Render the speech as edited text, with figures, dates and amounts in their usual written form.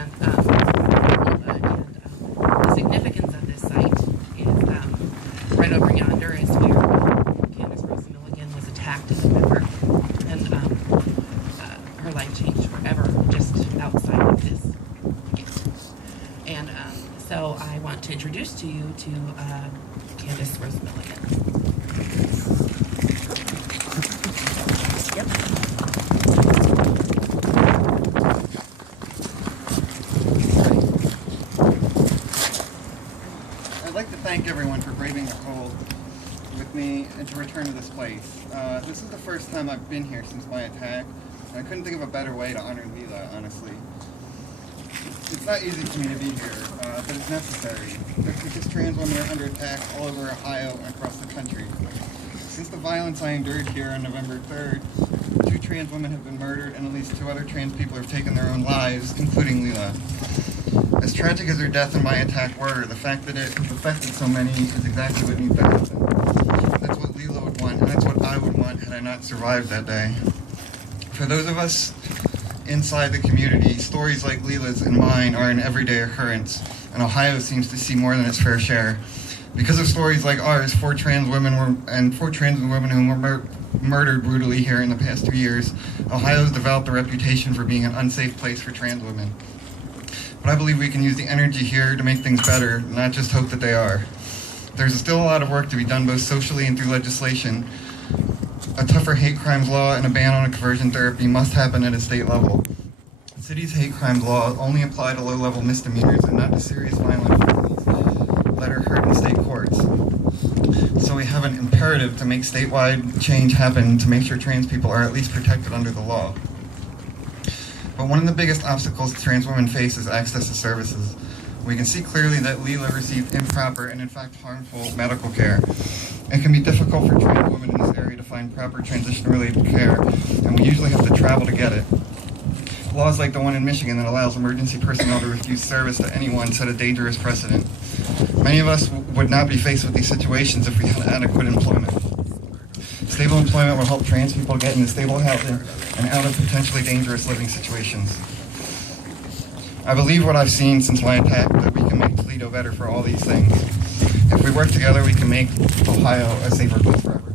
and the significance of this site is right over yonder is where Candice Milligan was attacked in November, and her life changed forever just outside of this gate. And so I want to introduce to you to Candice Milligan. Yep. I'd like to thank everyone for braving the cold with me and to return to this place. This is the first time I've been here since my attack, and I couldn't think of a better way to honor Leelah, honestly. It's not easy for me to be here, but it's necessary, because trans women are under attack all over Ohio and across the country. Since the violence I endured here on November 3rd, 2 trans women have been murdered and at least 2 other trans people have taken their own lives, including Leelah. As tragic as her death and my attack were, the fact that it affected so many is exactly what needs to happen. That's what Leelah would want, and that's what I would want had I not survived that day. For those of us inside the community, stories like Leelah's and mine are an everyday occurrence, and Ohio seems to see more than its fair share. Because of stories like ours, 4 trans women who were murdered brutally here in the past 2 years, Ohio has developed a reputation for being an unsafe place for trans women. But I believe we can use the energy here to make things better, not just hope that they are. There's still a lot of work to be done both socially and through legislation. A tougher hate crimes law and a ban on conversion therapy must happen at a state level. The city's hate crimes law only apply to low-level misdemeanors and not to serious violent felonies that are heard in state courts. So we have an imperative to make statewide change happen to make sure trans people are at least protected under the law. But one of the biggest obstacles trans women face is access to services. We can see clearly that Leelah received improper and in fact harmful medical care. It can be difficult for trans women in this area to find proper transition-related care, and we usually have to travel to get it. Laws like the one in Michigan that allows emergency personnel to refuse service to anyone set a dangerous precedent. Many of us would not be faced with these situations if we had adequate employment. Stable employment will help trans people get into stable housing and out of potentially dangerous living situations. I believe what I've seen since my attack that we can make Toledo better for all these things. If we work together, we can make Ohio a safer place for everyone.